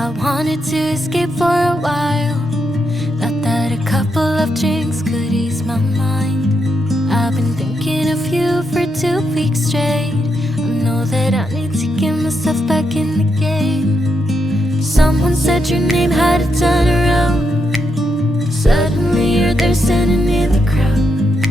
I wanted to escape for a while. Thought that a couple of drinks could ease my mind. I've been thinking of you for 2 weeks straight. I know that I need to get myself back in the game. Someone said your name had to turn around. Suddenly you're there standing in the crowd.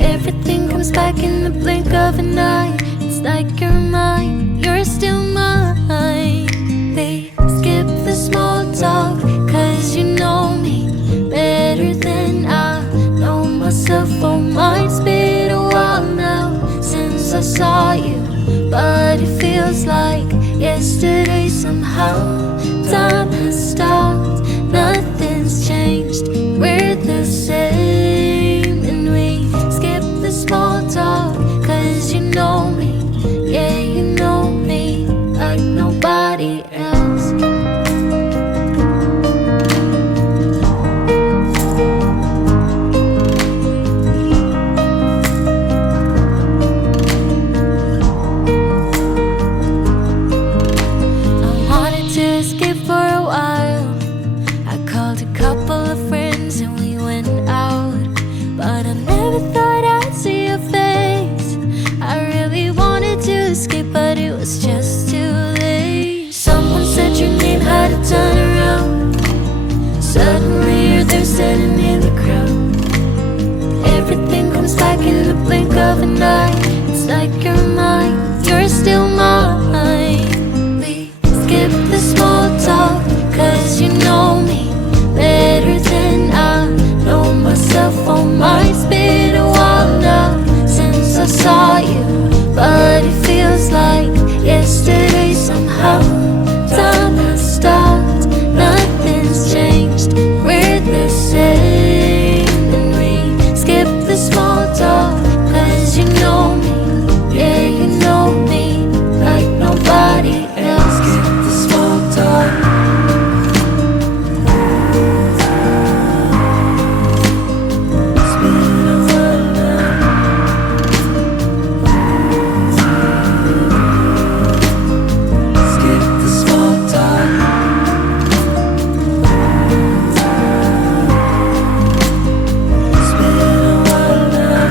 Everything comes back in the blink of an eye. It's like you're mine, you're still mine. They skip the small talk, cause you know me better than I know myself. Oh my, it's been a while now since I saw you, but it feels like yesterday somehow. Time has stopped, nothing's changed, we're the same. And we skip the small talk, cause you know me, yeah, you know me like nobody else. I wanted to escape for a while. I called a couple of friends and we went out, but I never thought I'd see your face. I really wanted to escape, but it was just too late. Someone said your name had to turn around. Suddenly you're there standing in the crowd. Everything comes back in the blink of an eye. It's like you're mine, you're still mine. We skip the small talk, cause you know me better than I know myself. Oh my, it's been a while now since I saw you, but it feels like yesterday somehow. Time has stopped, nothing's changed, we're the same. And we skip the small talk, cause you know me, yeah, you know me like nobody else. Skip the small talk. It's been a while now. Skip the small talk. It's been a while now.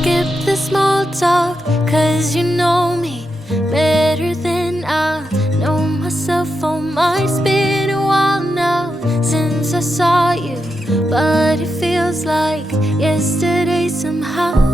Skip the small talk, cause you know me better than I know myself. Oh my, it's been a while now since I saw you, but it feels like yesterday somehow.